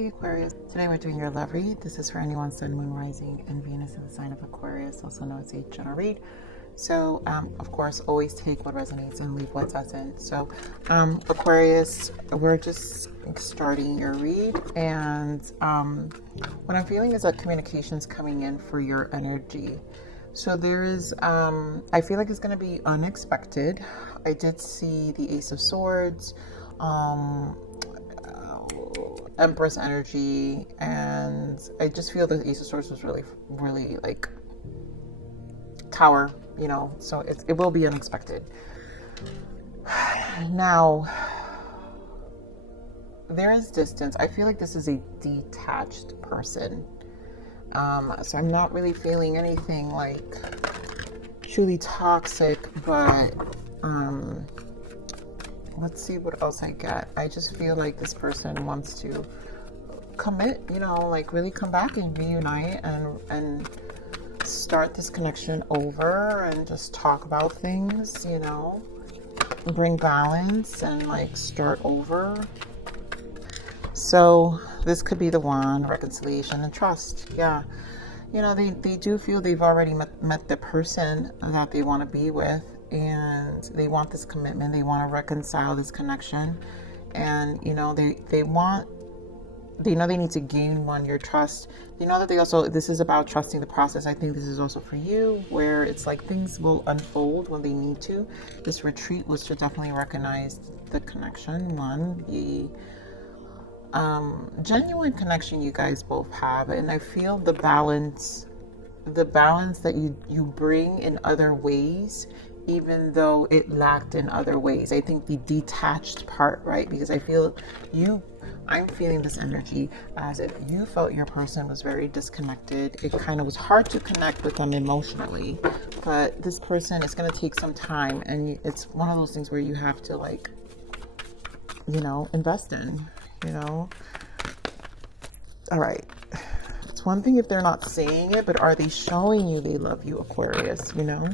Hey Aquarius, today we're doing your love read. This is for anyone Sun, Moon, Rising, and Venus in the sign of Aquarius, also known as a general read. So, of course, always take what resonates and leave what doesn't. So, Aquarius, we're just starting your read, and what I'm feeling is that communication's coming in for your energy. So there is, I feel like it's going to be unexpected. I did see the Ace of Swords, Empress energy, and I just feel the Ace of Swords was really, really like Tower, you know, so it will be unexpected. Now, there is distance. I feel like this is a detached person. So I'm not really feeling anything like truly toxic, but let's see what else I get. I just feel like this person wants to commit, you know, like really come back and reunite and start this connection over and just talk about things, you know, bring balance and like start over. So this could be the one, reconciliation and trust. Yeah. You know, they do feel they've already met the person that they want to be with, and they want this commitment. They want to reconcile this connection. And, you know, they know they need to gain your trust. They know that this is about trusting the process. I think this is also for you, where it's like things will unfold when they need to. This retreat was to definitely recognize the connection, the genuine connection you guys both have. And I feel the balance that you bring in other ways, even though it lacked in other ways. I think the detached part, right? Because I feel I'm feeling this energy as if you felt your person was very disconnected. It kind of was hard to connect with them emotionally, but this person is going to take some time, and it's one of those things where you have to, like, you know, invest in, you know. All right. It's one thing if they're not saying it, but are they showing you they love you, Aquarius, you know?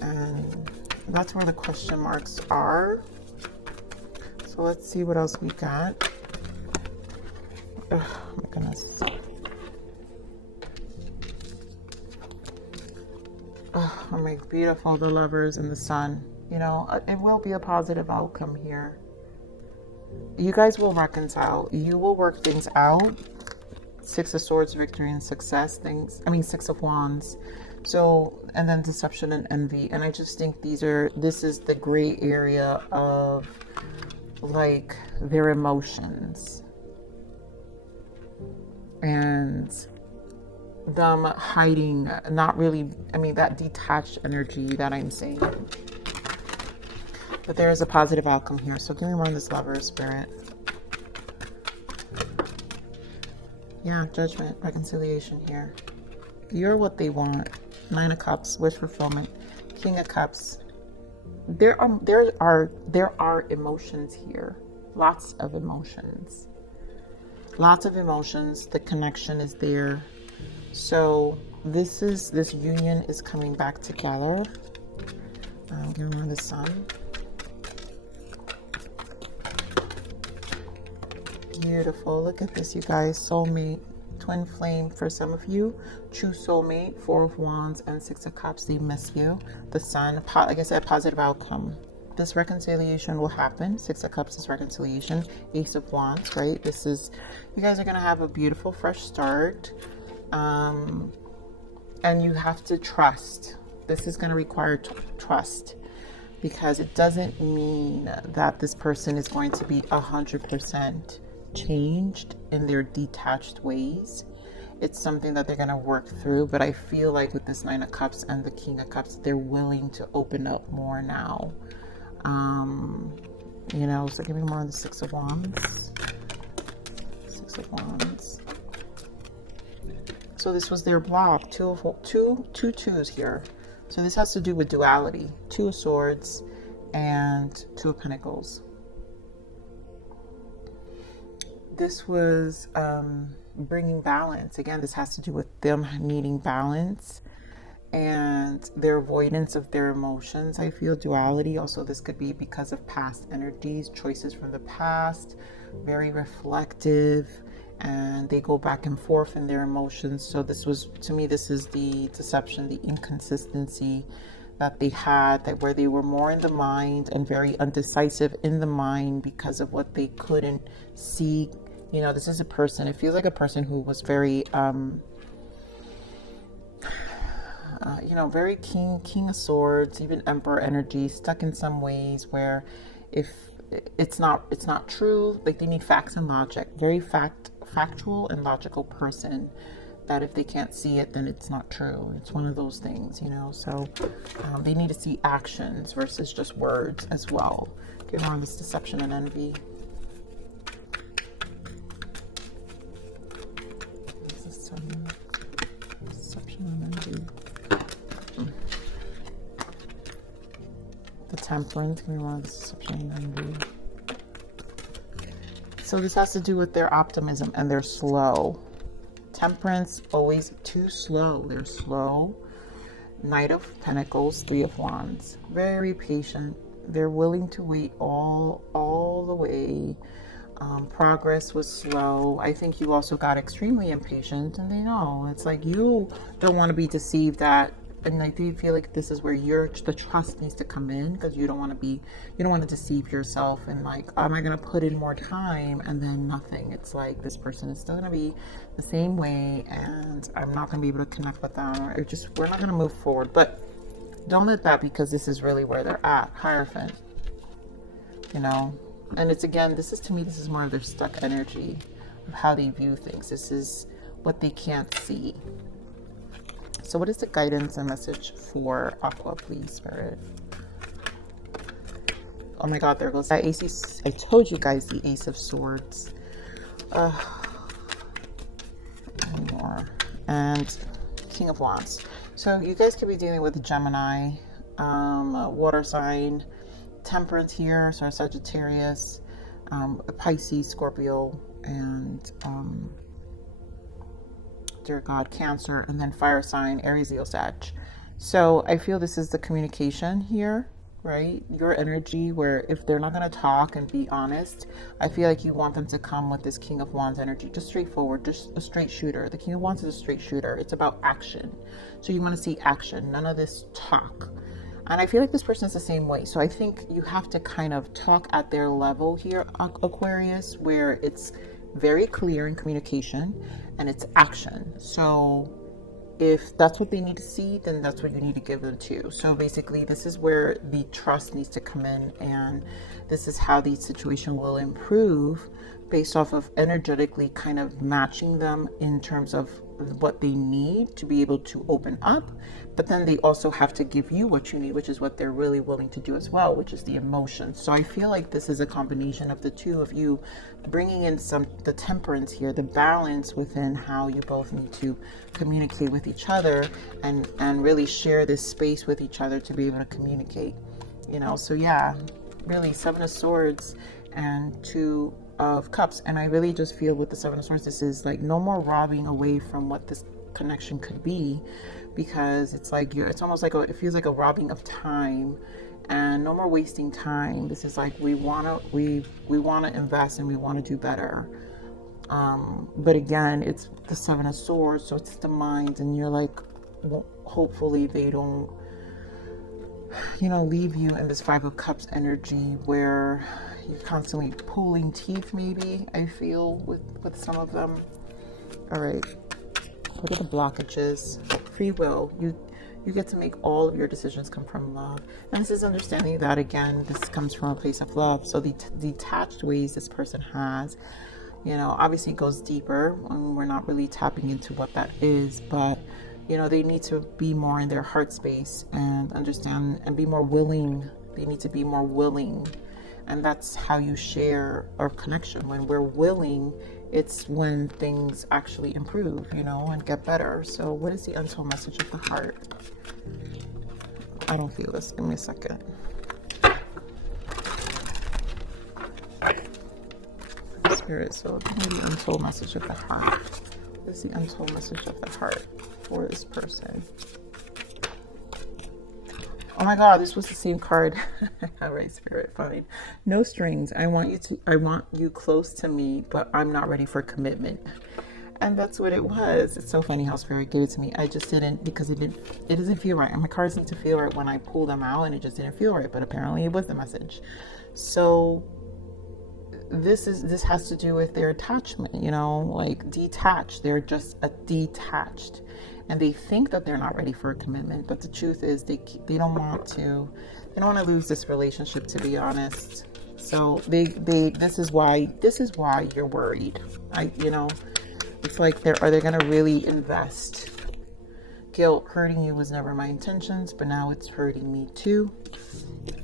And that's where the question marks are. So let's see what else we got. Oh my goodness. Oh my beautiful, the Lovers and the Sun. You know, it will be a positive outcome here. You guys will reconcile. You will work things out. Six of Swords, victory and success. Six of Wands. So, and then deception and envy. And I just think this is the gray area of like their emotions and them hiding, not really, that detached energy that I'm seeing. But there is a positive outcome here. So give me more on this Lover spirit. Yeah, judgment, reconciliation here. You're what they want. Nine of Cups, wish fulfillment. King of Cups. There are emotions here. Lots of emotions. Lots of emotions. The connection is there. So this union is coming back together. Give me more of the Sun. Beautiful. Look at this, you guys. Soulmate, twin flame for some of you. True soulmate, Four of Wands and Six of Cups. They miss you. The Sun, like I said, positive outcome. This reconciliation will happen. Six of Cups is reconciliation. Ace of Wands, right? You guys are going to have a beautiful fresh start. And you have to trust. This is going to require trust, because it doesn't mean that this person is going to be 100% changed in their detached ways. It's something that they're going to work through. But I feel like with this Nine of Cups and the King of Cups, they're willing to open up more now. You know, so give me more on the Six of Wands. Six of Wands. So this was their block. Two twos here. So this has to do with duality. Two of Swords and Two of Pentacles. This was bringing balance. Again, this has to do with them needing balance and their avoidance of their emotions. I feel duality. Also, this could be because of past energies, choices from the past, very reflective, and they go back and forth in their emotions. So this was, to me, this is the deception, the inconsistency that they had, that where they were more in the mind and very undecisive in the mind because of what they couldn't see. You know, this is a person, it feels like a person who was very you know, very king of swords, even emperor energy, stuck in some ways where if it's not true, like they need facts and logic, very factual and logical person, that if they can't see it, then it's not true. It's one of those things, you know. So they need to see actions versus just words as well. Give more on this deception and envy. Deception and envy. The Temperance. Give me more on this deception and envy. So this has to do with their optimism, and they're slow. Temperance, always too slow. They're slow. Knight of Pentacles, Three of Wands. Very patient. They're willing to wait all the way. Progress was slow. I think you also got extremely impatient, and they know. It's like you don't want to be deceived at, and I do feel like this is where the trust needs to come in, because you don't want to deceive yourself and like, am I going to put in more time and then nothing? It's like this person is still going to be the same way, and I'm not going to be able to connect with them, or we're not going to move forward. But don't let that, because this is really where they're at. Hierophant, you know. And it's, again, this is more of their stuck energy of how they view things. This is what they can't see. So what is the guidance and message for Aqua, please, Spirit? Oh my God, there goes that ace. I told you guys, the Ace of Swords. More. And King of Wands. So you guys could be dealing with a Gemini, water sign, Temperance here, so Sagittarius, Pisces, Scorpio, and dear God, Cancer, and then fire sign, Aries, Leo, Sag. So I feel this is the communication here, right? Your energy, where if they're not going to talk and be honest, I feel like you want them to come with this King of Wands energy, just straightforward, just a straight shooter. The King of Wands is a straight shooter. It's about action. So you want to see action, none of this talk. And I feel like this person is the same way. So I think you have to kind of talk at their level here, Aquarius, where it's very clear in communication and it's action. So if that's what they need to see, then that's what you need to give them to. So basically, this is where the trust needs to come in, and this is how the situation will improve based off of energetically kind of matching them in terms of what they need to be able to open up. But then they also have to give you what you need, which is what they're really willing to do as well, which is the emotions. So I feel like this is a combination of the two of you bringing in the temperance here, the balance within how you both need to communicate with each other and really share this space with each other to be able to communicate, you know. So yeah, really, Seven of Swords and Two of Cups. And I really just feel with the Seven of Swords, this is like no more robbing away from what this connection could be, because it's like it's almost like it feels like a robbing of time, and no more wasting time. This is like we want to invest and we want to do better. But again, it's the Seven of Swords, so it's the mind, and you're like, well, hopefully they don't, you know, leave you in this Five of Cups energy where you're constantly pulling teeth, maybe, I feel, with some of them. All right, what are the blockages? Free will. You get to make all of your decisions come from love. And this is understanding that, again, this comes from a place of love. So the detached ways this person has, you know, obviously goes deeper, and we're not really tapping into what that is, but you know, they need to be more in their heart space and understand and be more willing. They need to be more willing. And that's how you share our connection. When we're willing, it's when things actually improve, you know, and get better. So what is the untold message of the heart? I don't feel this. Give me a second. Spirit, so give me the untold message of the heart. What is the untold message of the heart for this person? Oh my God, this was the same card. All right, Spirit, fine. No strings. I want you close to me, but I'm not ready for commitment. And that's what it was. It's so funny how Spirit gave it to me. I just didn't, because it doesn't feel right. And my cards need to feel right when I pull them out, and it just didn't feel right. But apparently it was the message. So this has to do with their attachment, you know, like detached. They're just detached, and they think that they're not ready for a commitment. But the truth is, they don't want to lose this relationship, to be honest. So this is why you're worried. It's like are they going to really invest? Guilt, hurting you was never my intentions, but now it's hurting me too.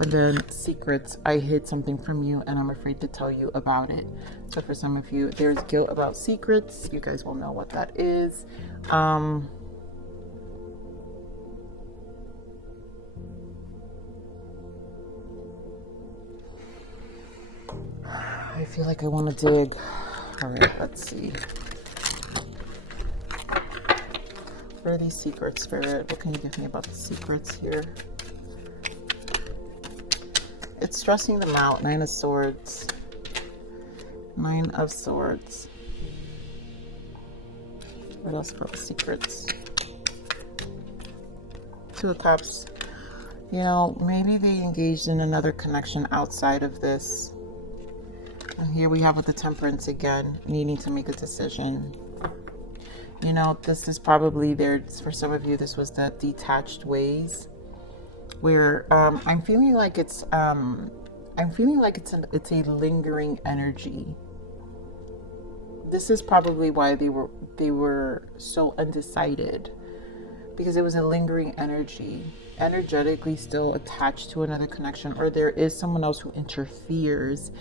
And then secrets, I hid something from you and I'm afraid to tell you about it. So for some of you, there's guilt about secrets. You guys will know what that is. I feel like I want to dig. All right, let's see. What are these secrets, Spirit? What can you give me about the secrets here? It's stressing them out. 9 of Swords. 9 of Swords. What else about the secrets? 2 of Cups. You know, maybe they engaged in another connection outside of this. And here we have with the Temperance again, needing to make a decision. You know, this is probably for some of you, this was the detached ways, where I'm feeling like it's a lingering energy. This is probably why they were so undecided, because it was a lingering energy, energetically still attached to another connection, or there is someone else who interferes.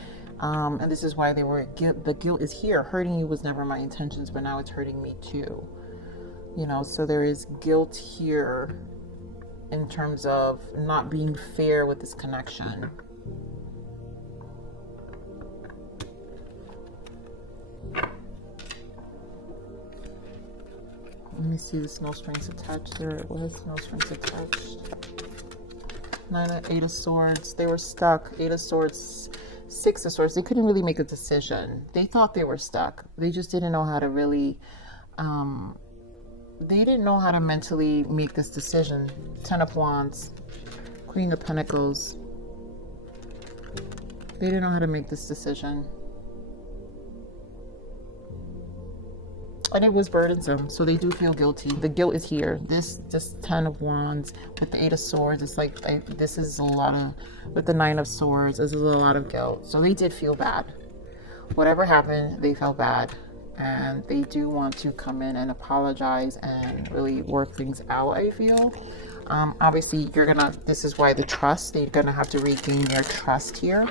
And this is why the guilt is here. Hurting you was never my intentions, but now it's hurting me too. You know, so there is guilt here in terms of not being fair with this connection. Let me see this no strings attached there. It was no strings attached. 8 of Swords. They were stuck. 8 of Swords. 6 of Swords. They couldn't really make a decision. They thought they were stuck. They just didn't know how to really, they didn't know how to mentally make this decision. 10 of Wands. Queen of Pentacles. They didn't know how to make this decision. And it was burdensome, so they do feel guilty. The guilt is here. This 10 of Wands with the 8 of Swords, it's like, this is a lot of, with the 9 of Swords, this is a lot of guilt. So they did feel bad. Whatever happened, they felt bad. And they do want to come in and apologize and really work things out, I feel. Obviously, this is why the trust, they're gonna have to regain their trust here.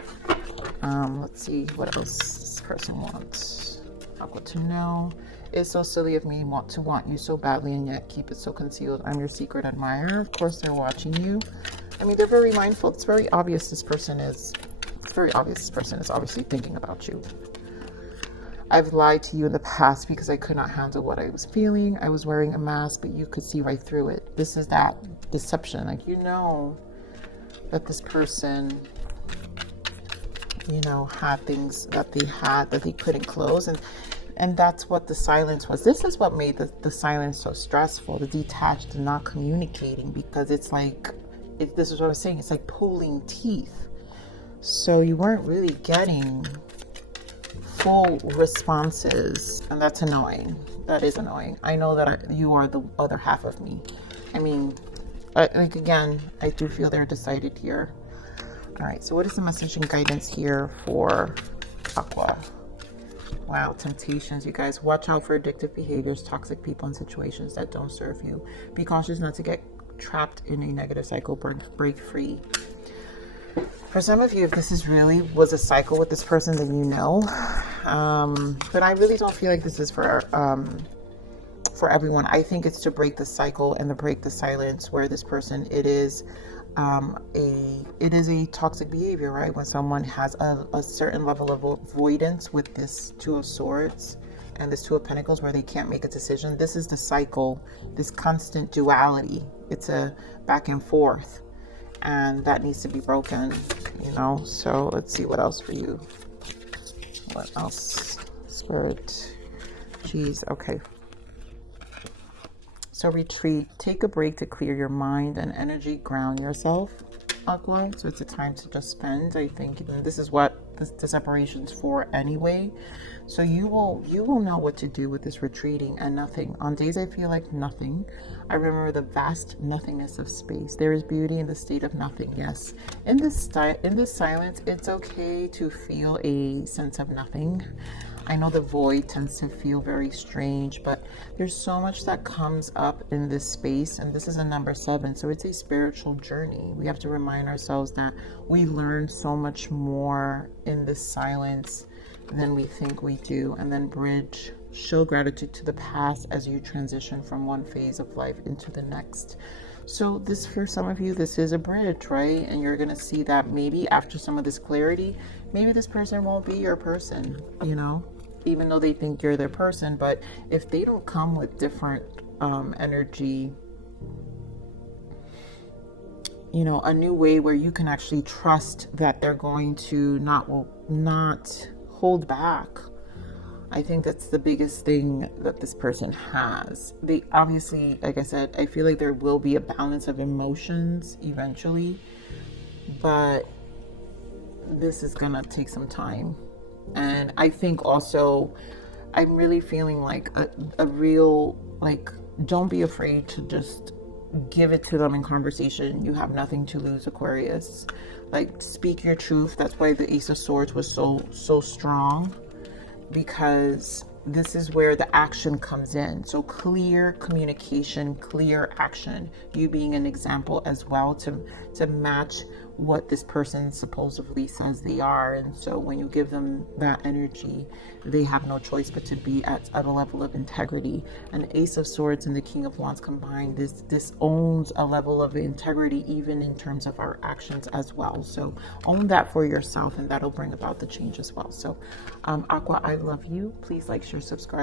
Let's see what else this person wants. Aqua to know. It's so silly of me to want you so badly and yet keep it so concealed. I'm your secret admirer. Of course, they're watching you. I mean, they're very mindful. It's very obvious this person is obviously thinking about you. I've lied to you in the past because I could not handle what I was feeling. I was wearing a mask, but you could see right through it. This is that deception. Like, you know that this person, you know, had things that they couldn't close. And that's what the silence was. This is what made the silence so stressful, the detached and not communicating, because it's like, this is what I was saying, it's like pulling teeth. So you weren't really getting full responses, and that's annoying. That is annoying. I know that you are the other half of me. I mean, like, again, I do feel they're decided here. All right, so what is the message and guidance here for Aqua? Wow, temptations, you guys. Watch out for addictive behaviors, toxic people, and situations that don't serve you. Be cautious not to get trapped in a negative cycle. Break free. For some of you, if this was a cycle with this person, then you know. But I really don't feel like this is for everyone. I think it's to break the cycle and to break the silence where this person, it is a toxic behavior, right? When someone has a certain level of avoidance with this 2 of Swords and this 2 of Pentacles, where they can't make a decision. This is the cycle, this constant duality. It's a back and forth. and that needs to be broken, you know. So let's see what else for you. What else? Spirit. Jeez. Okay. So retreat, take a break to clear your mind and energy, ground yourself, Aqua. So it's a time to just spend. I think this is what the separation's for anyway. So you will know what to do with this retreating and nothing. On days I feel like nothing, I remember the vast nothingness of space. There is beauty in the state of nothing. Yes, in this silence, it's okay to feel a sense of nothing. I know the void tends to feel very strange, but there's so much that comes up in this space, and this is a number 7, so it's a spiritual journey. We have to remind ourselves that we learn so much more in this silence than we think we do, and then bridge, show gratitude to the past as you transition from one phase of life into the next. So this, for some of you, this is a bridge, right? And you're going to see that maybe after some of this clarity, maybe this person won't be your person, you know, even though they think you're their person. But if they don't come with different energy, you know, a new way where you can actually trust that they're going to not hold back. I think that's the biggest thing that this person has. They obviously, like I said, I feel like there will be a balance of emotions eventually, but this is gonna take some time. And I think also, I'm really feeling like a real, like, don't be afraid to just give it to them in conversation. You have nothing to lose, Aquarius. Like, speak your truth. That's why the Ace of Swords was so strong, because this is where the action comes in. So clear communication, clear action, you being an example as well to match what this person supposedly says they are. And so when you give them that energy, they have no choice but to be at a level of integrity. And Ace of Swords and the King of Wands combined, this owns a level of integrity even in terms of our actions as well. So own that for yourself, and that'll bring about the change as well. So Aqua, I love you. Please like, share, subscribe.